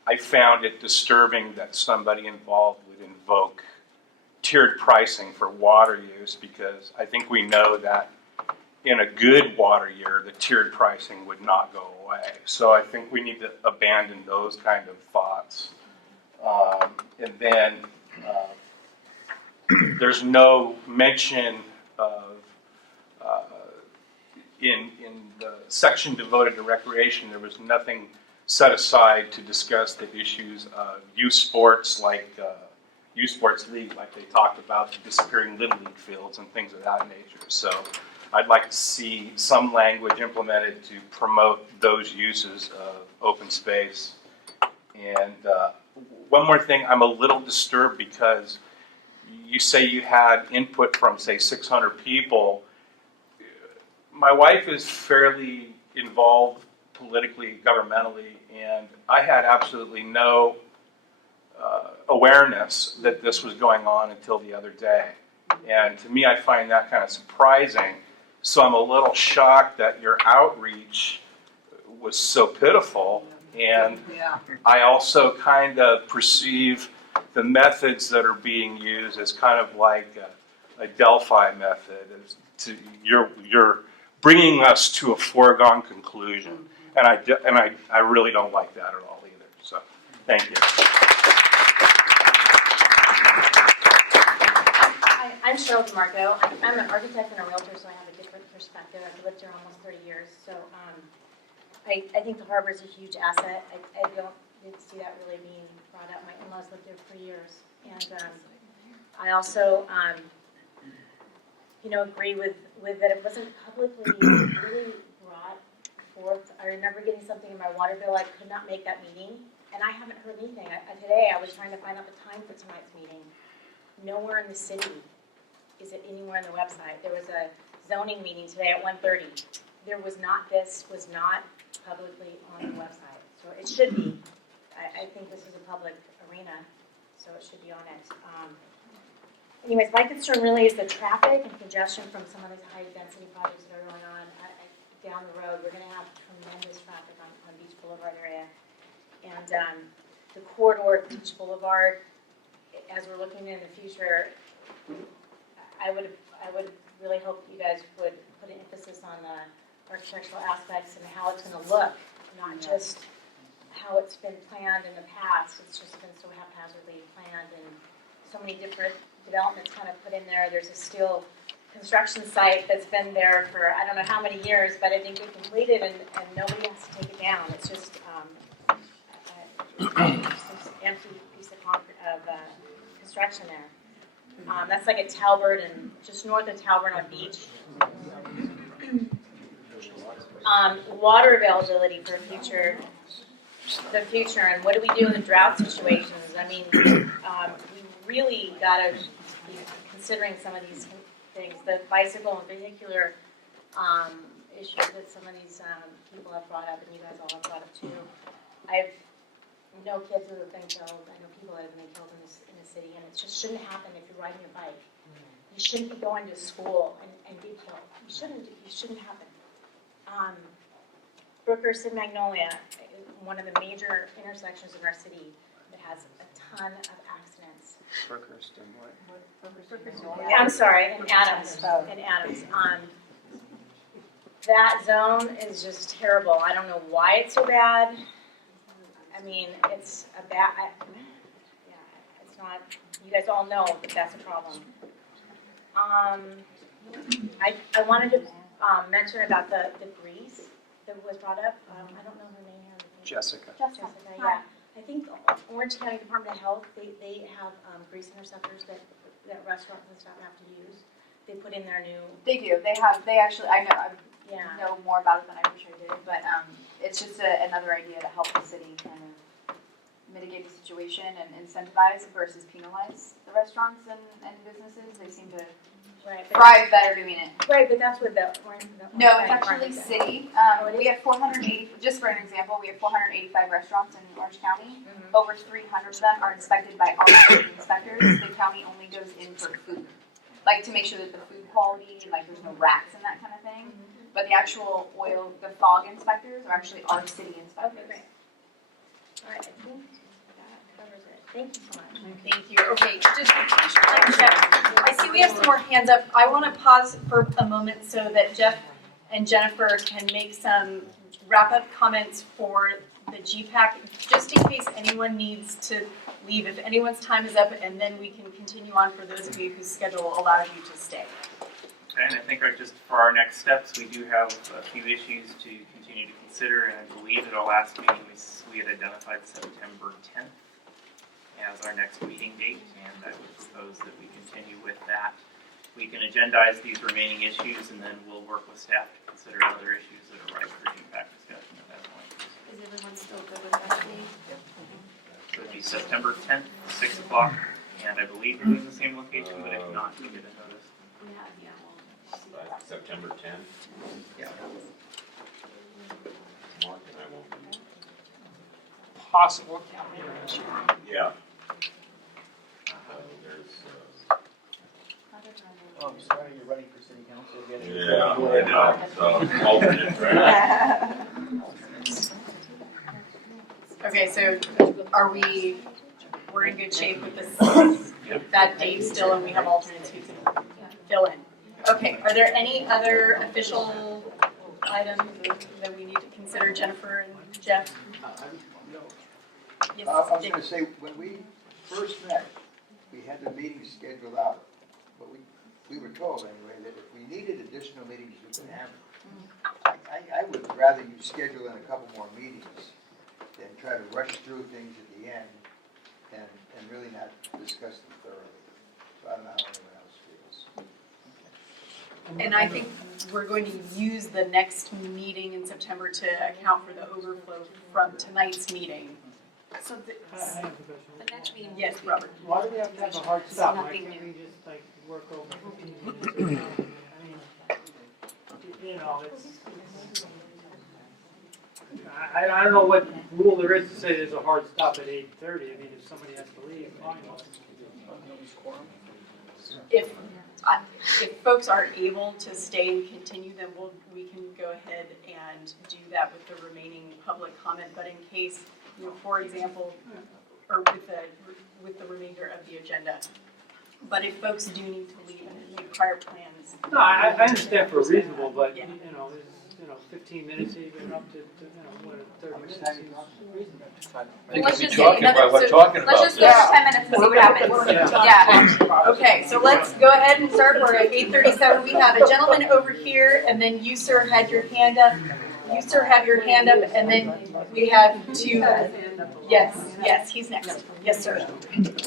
I found it disturbing that somebody involved would invoke tiered pricing for water use, because I think we know that in a good water year, the tiered pricing would not go away. So I think we need to abandon those kind of thoughts. And then there's no mention of, in the section devoted to recreation, there was nothing set aside to discuss the issues of youth sports, like youth sports league, like they talked about, the disappearing Little League fields and things of that nature. So I'd like to see some language implemented to promote those uses of open space. And one more thing, I'm a little disturbed because you say you had input from, say, 600 people. My wife is fairly involved politically, governmentally, and I had absolutely no awareness that this was going on until the other day. And to me, I find that kind of surprising. So I'm a little shocked that your outreach was so pitiful. And I also kind of perceive the methods that are being used as kind of like a Delphi method. You're bringing us to a foregone conclusion. And I really don't like that at all either. So thank you. I'm Cheryl DeMarco. I'm an architect and a realtor, so I have a different perspective. I've lived here almost 30 years. So I think the harbor is a huge asset. I didn't see that really being brought up. My in-laws lived there for years. And I also, agree with that it wasn't publicly really brought forth. I remember getting something in my water bill. I could not make that meeting. And I haven't heard anything. Today I was trying to find out the time for tonight's meeting. Nowhere in the city is it anywhere on the website. There was a zoning meeting today at 1:30. This was not publicly on the website. So it should be. I think this is a public arena, so it should be on it. Anyways, my concern really is the traffic and congestion from some of these high density projects that are going on. Down the road, we're going to have tremendous traffic on Beach Boulevard area. And the corridor of Beach Boulevard, as we're looking in the future, I would really hope you guys would put an emphasis on the architectural aspects and how it's going to look, not just how it's been planned in the past. It's just been so haphazardly planned and so many different developments kind of put in there. There's a steel construction site that's been there for I don't know how many years, but it didn't get completed and nobody has to take it down. It's just an empty piece of concrete of construction there. That's like at Talbert and just north of Talbert on Beach. Water availability for the future, and what do we do in the drought situations? I mean, we really gotta be considering some of these things, the bicycle and vehicular, issues that some of these, people have brought up, and you guys all have brought up too. I've know kids who have been killed, I know people that have been killed in the city, and it just shouldn't happen if you're riding a bike. You shouldn't be going to school and get killed. You shouldn't happen. Brookhurst and Magnolia, one of the major intersections in our city that has a ton of accidents. Brookhurst and what? I'm sorry, in Adams, that zone is just terrible. I don't know why it's so bad. I mean, it's a bad, it's not, you guys all know that that's a problem. I wanted to, mention about the grease that was brought up. I don't know her name here. Jessica. Jessica, yeah. I think Orange County Department of Health, they have, grease interceptors that restaurants and stuff have to use. They put in their new. They do. They actually, I Yeah. know more about it than I wish I did, but it's just another idea to help the city kind of mitigate the situation and incentivize versus penalize the restaurants and businesses. They seem to thrive better doing it. Right, but that's what No, it's actually city. We have 480, just for an example, we have 485 restaurants in Orange County. Mm-hmm. Over 300 of them are inspected by our city inspectors. The county only goes in for food, like to make sure that the food quality, like there's no rats and that kind of thing. But the actual oil, the fog inspectors are actually our city inspectors. Okay, great. All right, I think that covers it. Thank you so much. Thank you. Okay, just I see we have some more hands up. I want to pause for a moment so that Jeff and Jennifer can make some wrap-up comments for the GPAC, just in case anyone needs to leave. If anyone's time is up, and then we can continue on for those of you whose schedule allows you to stay. Okay, and I think just for our next steps, we do have a few issues to continue to consider, and I believe at our last meeting we had identified September 10th as our next meeting date, and I would propose that we continue with that. We can agendize these remaining issues, and then we'll work with staff to consider other issues that are ripe for GPAC discussion at that point. Is everyone still good with that date? So it'd be September 10th, 6 o'clock, and I believe we're in the same location, but if not, we get a notice. September 10th. Yeah. Mark and I won't be. Possible. Yeah. Oh, I'm sorry, you're running for city council again. Yeah, I know, so alternate, right? Okay, so we're in good shape with this, that date still, and we have alternates who can fill in. Okay, are there any other official items that we need to consider, Jennifer and Jeff? Yes, I was Dick. gonna say, when we first met, we had the meetings scheduled out, but we were told anyway that if we needed additional meetings, we could have them. I would rather you schedule in a couple more meetings than try to rush through things at the end and really not discuss them thoroughly. So I don't know how anyone else feels. And I think we're going to use the next meeting in September to account for the overflow from tonight's meeting. So I have a question. The next meeting. yes, Robert. Why do we have to have a hard stop? Why Nothing can't new. we just like work over 15 minutes? I mean, you know, I don't know what rule there is to say there's a hard stop at 8:30. I mean, if somebody has to leave, fine. If folks are able to stay and continue, then we can go ahead and do that with the remaining public comment. But in case, for example, or with the remainder of the agenda. But if folks do need to leave and make prior plans. No, I understand for reasonable, but you know, 15 minutes even up to 30 minutes seems reasonable. Let's just talking about what talking Let's just go for 10 minutes and see what happens. Yeah. Okay, so let's go ahead and start. We're at 8:37. We have a gentleman over here, and then you, sir, had your hand up. You, sir, have your hand up, and then we have two. Yes, he's next. Yes, sir.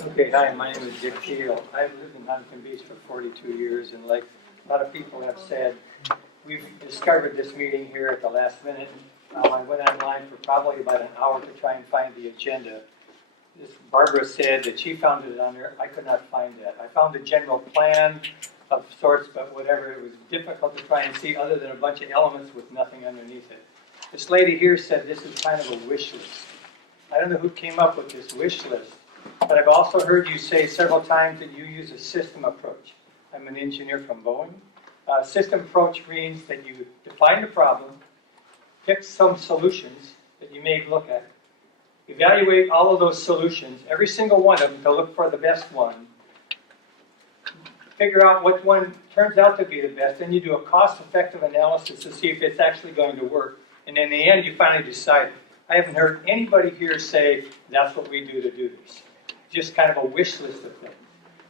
Okay, hi, my name is Dick Keel. I've lived in Huntington Beach for 42 years, and like a lot of people have said, we've discovered this meeting here at the last minute. I went online for probably about an hour to try and find the agenda. Barbara said that she found it on there. I could not find that. I found the general plan of sorts, but whatever, it was difficult to try and see other than a bunch of elements with nothing underneath it. This lady here said this is kind of a wish list. I don't know who came up with this wish list, but I've also heard you say several times that you use a system approach. I'm an engineer from Boeing. System approach means that you define the problem, pick some solutions that you may look at, evaluate all of those solutions, every single one of them, to look for the best one, figure out which one turns out to be the best, then you do a cost-effective analysis to see if it's actually going to work, and in the end you finally decide. I haven't heard anybody here say that's what we do to do this. Just kind of a wish list of things.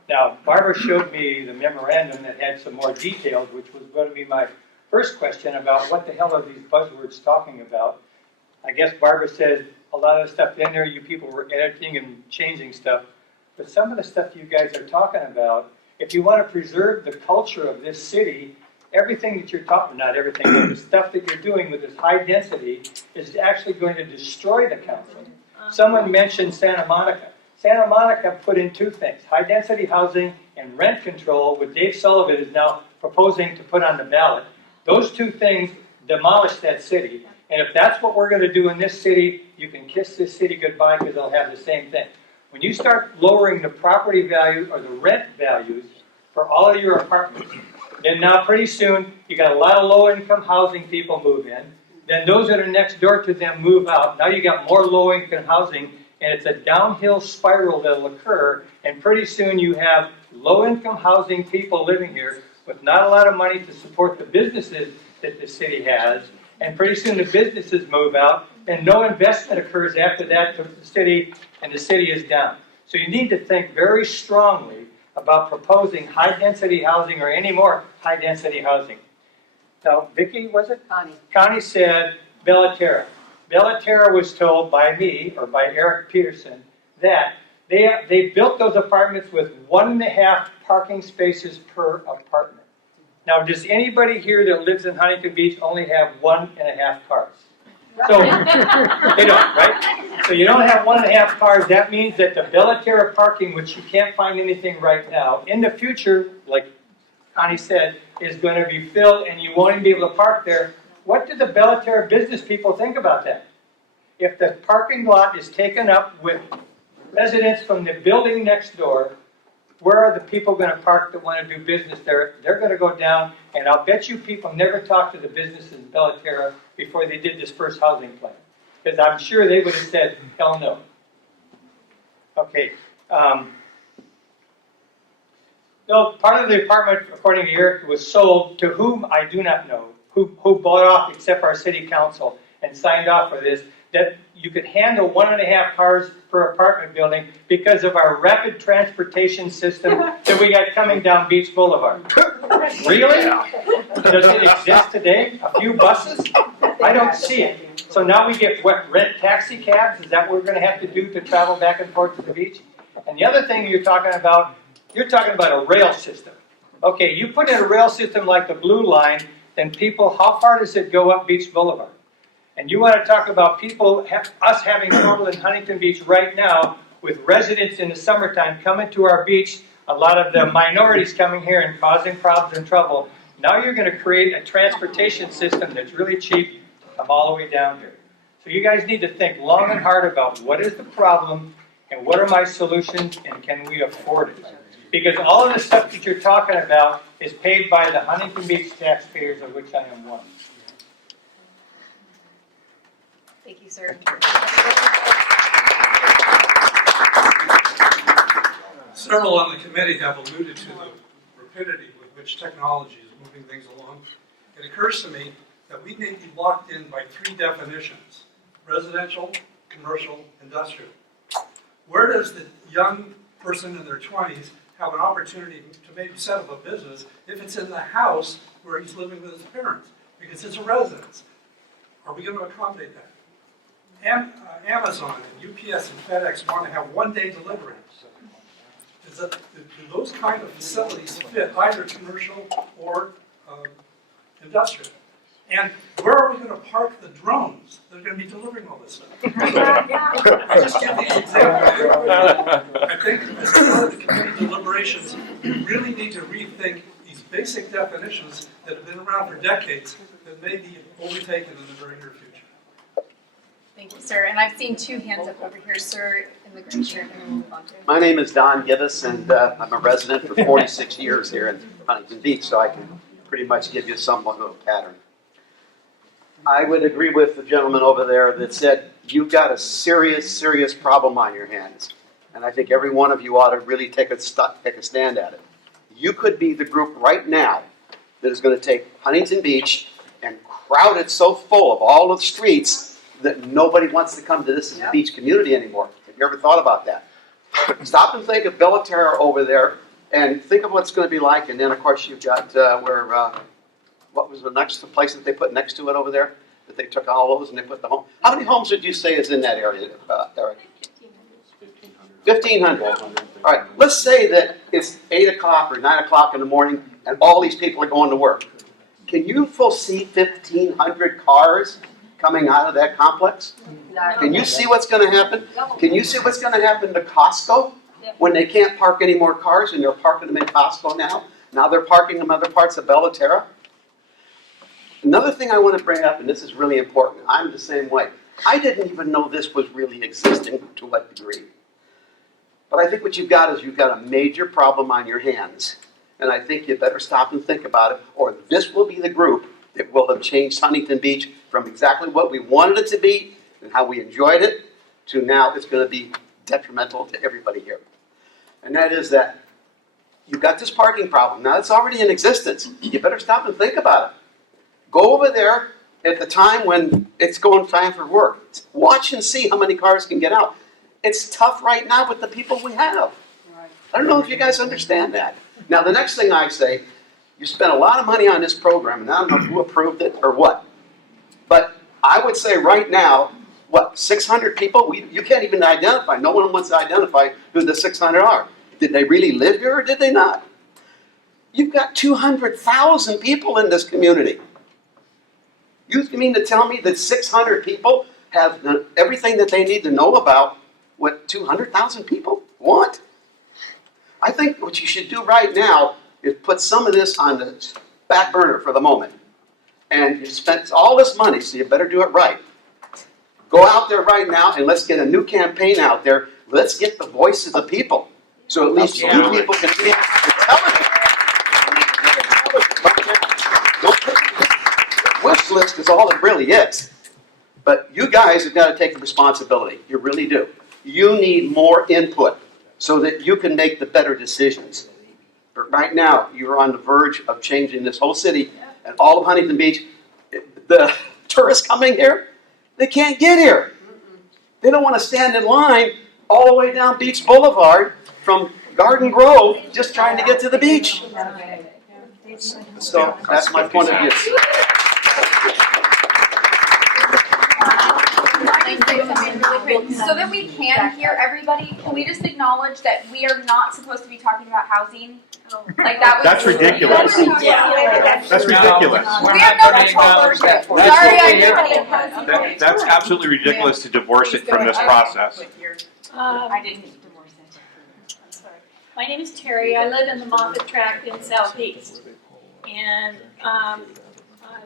Now, Barbara showed me the memorandum that had some more details, which was going to be my first question about what the hell are these buzzwords talking about. I guess Barbara said a lot of the stuff in there, you people were editing and changing stuff, but some of the stuff you guys are talking about, if you want to preserve the culture of this city, everything that you're talking, not everything, but the stuff that you're doing with this high density is actually going to destroy the council. Someone mentioned Santa Monica. Santa Monica put in two things, high density housing and rent control, what Dave Sullivan is now proposing to put on the ballot. Those two things demolish that city. And if that's what we're going to do in this city, you can kiss this city goodbye because they'll have the same thing. When you start lowering the property value or the rent values for all of your apartments, then now pretty soon you got a lot of low-income housing people move in. Then those that are next door to them move out. Now you got more low-income housing, and it's a downhill spiral that'll occur. And pretty soon you have low-income housing people living here with not a lot of money to support the businesses that the city has. And pretty soon the businesses move out, and no investment occurs after that to the city, and the city is down. So you need to think very strongly about proposing high-density housing or any more high-density housing. Now, Vicki, was it? Connie. Connie said Bellaterra. Bellaterra was told by me, or by Eric Peterson, that they built those apartments with 1.5 parking spaces per apartment. Now, does anybody here that lives in Huntington Beach only have 1.5 cars? So, they don't, right? So you don't have 1.5 cars. That means that the Bellaterra parking, which you can't find anything right now, in the future, like Connie said, is going to be filled and you won't even be able to park there. What do the Bellaterra business people think about that? If the parking lot is taken up with residents from the building next door, where are the people going to park that want to do business there? They're going to go down, and I'll bet you people never talked to the businesses in Bellaterra before they did this first housing plan. Because I'm sure they would have said, hell no. Okay. No, part of the apartment, according to Eric, was sold to whom I do not know, who bought off except our city council and signed off for this, that you could handle 1.5 cars per apartment building because of our rapid transportation system that we got coming down Beach Boulevard. Really? Does it exist today? A few buses? I don't see it. So now we get what, rent taxi cabs? Is that what we're going to have to do to travel back and forth to the beach? And the other thing you're talking about a rail system. Okay, you put in a rail system like the Blue Line, then people, how far does it go up Beach Boulevard? And you want to talk about people, us having trouble in Huntington Beach right now with residents in the summertime coming to our beach, a lot of the minorities coming here and causing problems and trouble. Now you're going to create a transportation system that's really cheap to come all the way down here. So you guys need to think long and hard about what is the problem and what are my solutions and can we afford it? Because all of the stuff that you're talking about is paid by the Huntington Beach taxpayers, of which I am one. Thank you, sir. Several on the committee have alluded to the rapidity with which technology is moving things along. It occurs to me that we may be locked in by 3 definitions: residential, commercial, industrial. Where does the young person in their 20s have an opportunity to maybe set up a business if it's in the house where he's living with his parents? Because it's a residence. Are we going to accommodate that? Amazon and UPS and FedEx want to have one-day delivery. Do those kind of facilities fit either commercial or industrial? And where are we gonna park the drones that are gonna be delivering all this stuff? I just give these examples. I think as part of the committee deliberations, we really need to rethink these basic definitions that have been around for decades that may be overtaken in the very near future. Thank you, sir. And I've seen two hands up over here, sir, in the green shirt, and we'll move on to it. My name is Don Gibbous, and I'm a resident for 46 years here in Huntington Beach, so I can pretty much give you somewhat of a pattern. I would agree with the gentleman over there that said, you've got a serious, serious problem on your hands. And I think every one of you ought to really take a stand at it. You could be the group right now that is going to take Huntington Beach and crowd it so full of all of the streets that nobody wants to come to this as a beach community anymore. Have you ever thought about that? Stop and think of Bellaterra over there and think of what it's going to be like. And then, of course, you've got what was the next place that they put next to it over there? That they took all those and they put the home. How many homes would you say is in that area, Eric? 1,500. All right, let's say that it's 8 o'clock or 9 o'clock in the morning and all these people are going to work. Can you foresee 1,500 cars coming out of that complex? Can you see what's going to happen? Can you see what's going to happen to Costco when they can't park any more cars and they're parking them in Costco now? Now they're parking them in other parts of Bellaterra. Another thing I want to bring up, and this is really important, I'm the same way. I didn't even know this was really existing to what degree. But I think what you've got is you've got a major problem on your hands. And I think you better stop and think about it, or this will be the group that will have changed Huntington Beach from exactly what we wanted it to be and how we enjoyed it to now it's going to be detrimental to everybody here. And that is that you've got this parking problem. Now it's already in existence. You better stop and think about it. Go over there at the time when it's going time for work. Watch and see how many cars can get out. It's tough right now with the people we have. I don't know if you guys understand that. Now, the next thing I say, you spent a lot of money on this program, and I don't know who approved it or what. But I would say right now, 600 people? You can't even identify. No one wants to identify who the 600 are. Did they really live here or did they not? You've got 200,000 people in this community. You mean to tell me that 600 people have everything that they need to know about what 200,000 people want? I think what you should do right now is put some of this on the back burner for the moment. And you spent all this money, so you better do it right. Go out there right now and let's get a new campaign out there. Let's get the voice of the people. So at least you people can be intelligent. Wish list is all it really is. But you guys have got to take the responsibility. You really do. You need more input so that you can make the better decisions. But right now, you're on the verge of changing this whole city and all of Huntington Beach. The tourists coming here, they can't get here. They don't want to stand in line all the way down Beach Boulevard from Garden Grove just trying to get to the beach. So that's my point of view. So that we can hear everybody, can we just acknowledge that we are not supposed to be talking about housing? Like that was. That's ridiculous. That's ridiculous. We have no control over it. Sorry, I didn't. That's absolutely ridiculous to divorce it from this process. I didn't divorce it. I'm sorry. My name is Terry. I live in the Moffett Tract in Southeast. And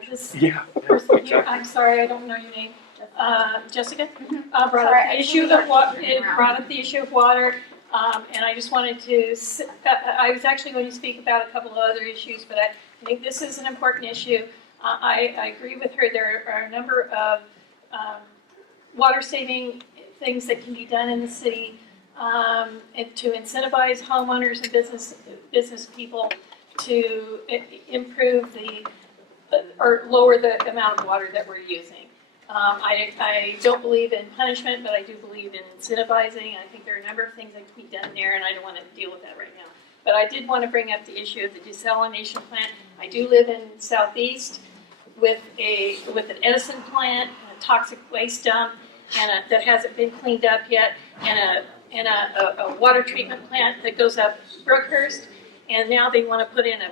this person here, I'm sorry, I don't know your name. Jessica brought up the issue of water. It brought up the issue of water, and I just wanted to. I was actually going to speak about a couple of other issues, but I think this is an important issue. I agree with her. There are a number of water-saving things that can be done in the city to incentivize homeowners and business people to improve or lower the amount of water that we're using. I don't believe in punishment, but I do believe in incentivizing. I think there are a number of things that can be done there, and I don't want to deal with that right now. But I did want to bring up the issue of the desalination plant. I do live in Southeast with an Edison plant, a toxic waste dump, and that hasn't been cleaned up yet, and a water treatment plant that goes up Brookhurst, and now they want to put in a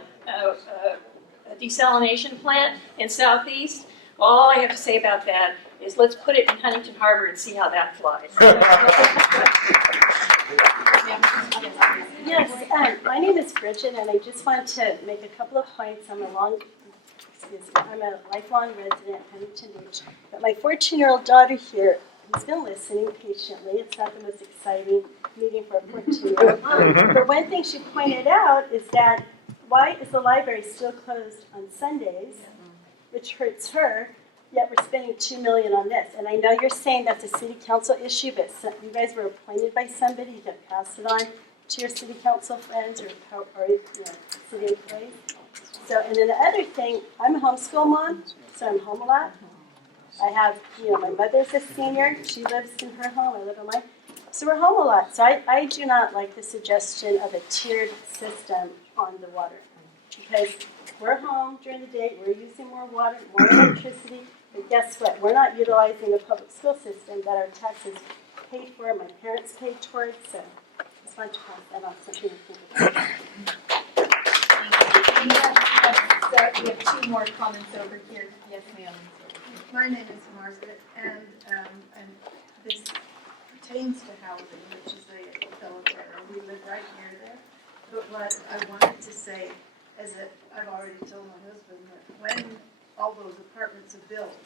desalination plant in Southeast. All I have to say about that is let's put it in Huntington Harbor and see how that flies. Yes, my name is Bridget, and I just want to make a couple of points. I'm a lifelong resident of Huntington Beach, but my 14-year-old daughter here has been listening patiently. It's not the most exciting meeting for a 14-year-old. But one thing she pointed out is that why is the library still closed on Sundays, which hurts her, yet we're spending $2 million on this. And I know you're saying that's a city council issue, but you guys were appointed by somebody. You can pass it on to your city council friends or city employees. So, and then the other thing, I'm a homeschool mom, so I'm home a lot. I have, my mother's a senior. She lives in her home. I live in mine. So we're home a lot. So I do not like the suggestion of a tiered system on the water. Because we're home during the day, we're using more water, more electricity, but guess what? We're not utilizing the public school system that our taxes paid for, my parents paid towards, so I just want to pass that on, something to think about. We have two more comments over here. Yes, ma'am. My name is Margaret, and this pertains to housing, which is a fellow terror. We live right near there. But what I wanted to say is that I've already told my husband that when all those apartments are built,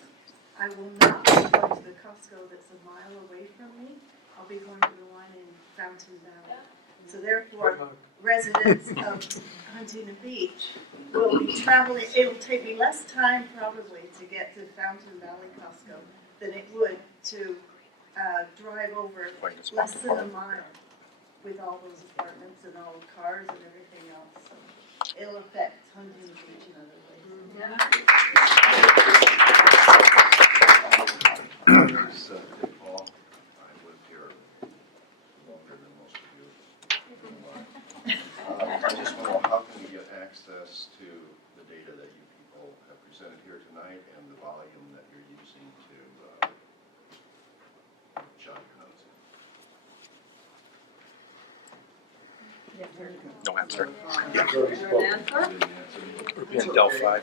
I will not be going to the Costco that's a mile away from me. I'll be going to the one in Fountain Valley. So therefore, residents of Huntington Beach will be traveling. It'll take me less time probably to get to Fountain Valley Costco than it would to drive over less than a mile with all those apartments and all the cars and everything else. So it'll affect Huntington Beach in other ways. Paul, I lived here longer than most of you. I just want to know, how can we get access to the data that you people have presented here tonight and the volume that you're using to jot your notes in? No answer. Yeah. In Delphi.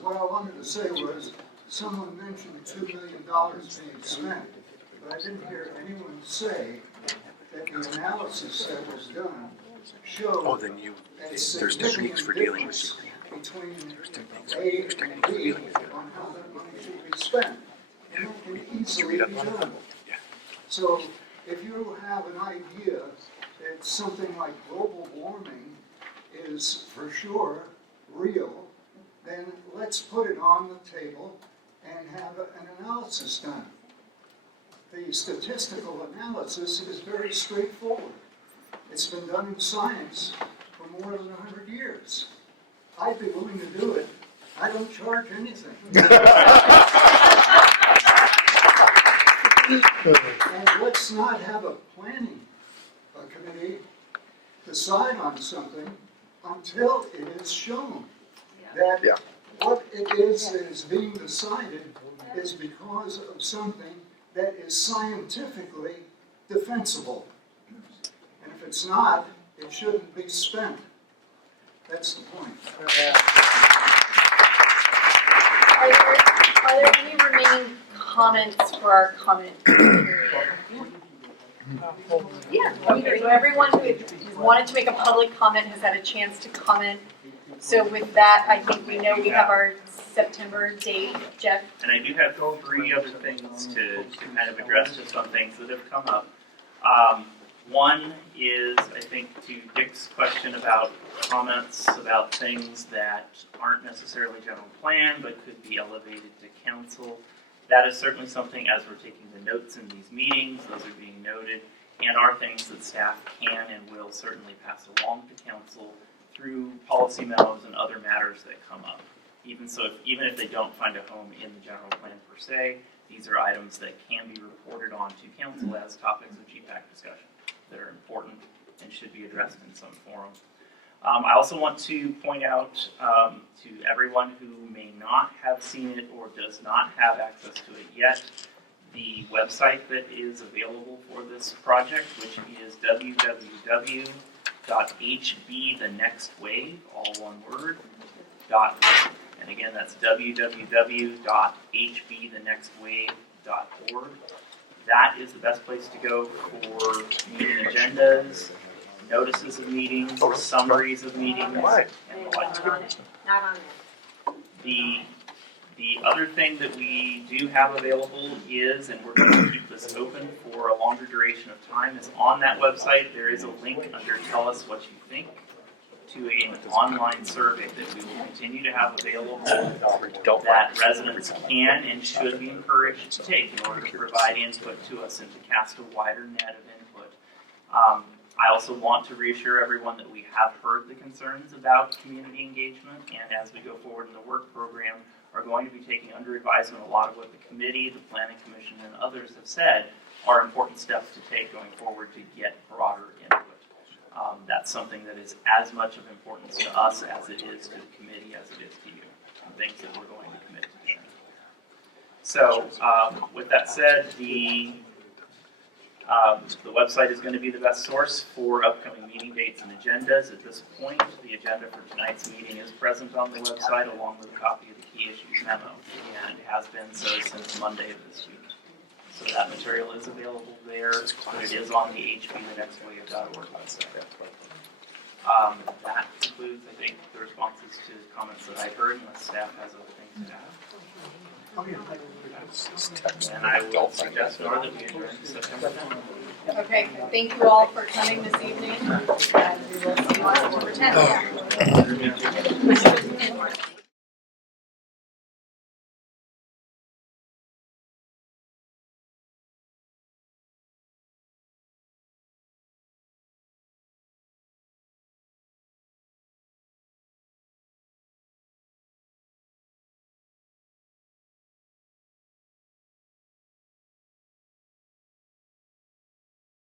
What I wanted to say was, someone mentioned $2 million being spent, but I didn't hear anyone say that the analysis that was done showed there's techniques for dealing with between A and B on how that money should be spent. And that can easily be done. So if you have an idea that something like global warming is for sure real, then let's put it on the table and have an analysis done. The statistical analysis is very straightforward. It's been done in science for more than 100 years. I'd be willing to do it. I don't charge anything. And let's not have a planning committee decide on something until it is shown that what it is that is being decided is because of something that is scientifically defensible. And if it's not, it shouldn't be spent. That's the point. Are there any remaining comments for our comment period? Yeah, okay, so everyone who wanted to make a public comment has had a chance to comment. So with that, I think we know we have our September date. Jeff? And I do have three other things to kind of address just on things that have come up. One is, I think, to Dick's question about comments about things that aren't necessarily general plan, but could be elevated to council. That is certainly something, as we're taking the notes in these meetings, those are being noted, and are things that staff can and will certainly pass along to council through policy memos and other matters that come up. Even if they don't find a home in the general plan per se, these are items that can be reported on to council as topics of GPAC discussion that are important and should be addressed in some forum. I also want to point out to everyone who may not have seen it or does not have access to it yet, the website that is available for this project, which is www.hbthenextwave, all one word, .org. And again, that's www.hbthenextwave.org. That is the best place to go for meeting agendas, notices of meetings, summaries of meetings, and the like. Not on it, not on it. The other thing that we do have available is, and we're going to keep this open for a longer duration of time, is on that website there is a link under Tell Us What You Think to an online survey that we will continue to have available that residents can and should be encouraged to take in order to provide input to us and to cast a wider net of input. I also want to reassure everyone that we have heard the concerns about community engagement, and as we go forward in the work program, are going to be taking under advisement a lot of what the committee, the planning commission, and others have said are important steps to take going forward to get broader input. That's something that is as much of importance to us as it is to the committee, as it is to you, and things that we're going to commit to doing. So, with that said, the website is going to be the best source for upcoming meeting dates and agendas. At this point, the agenda for tonight's meeting is present on the website along with a copy of the key issues memo, and has been so since Monday of this week. So that material is available there, but it is on the HBthenextwave.org website. That concludes, I think, the responses to comments that I've heard, unless staff has other things to add. And I will suggest, Nora, that we adjourn to September 10th. Okay, thank you all for coming this evening, and we will see you on September 10th.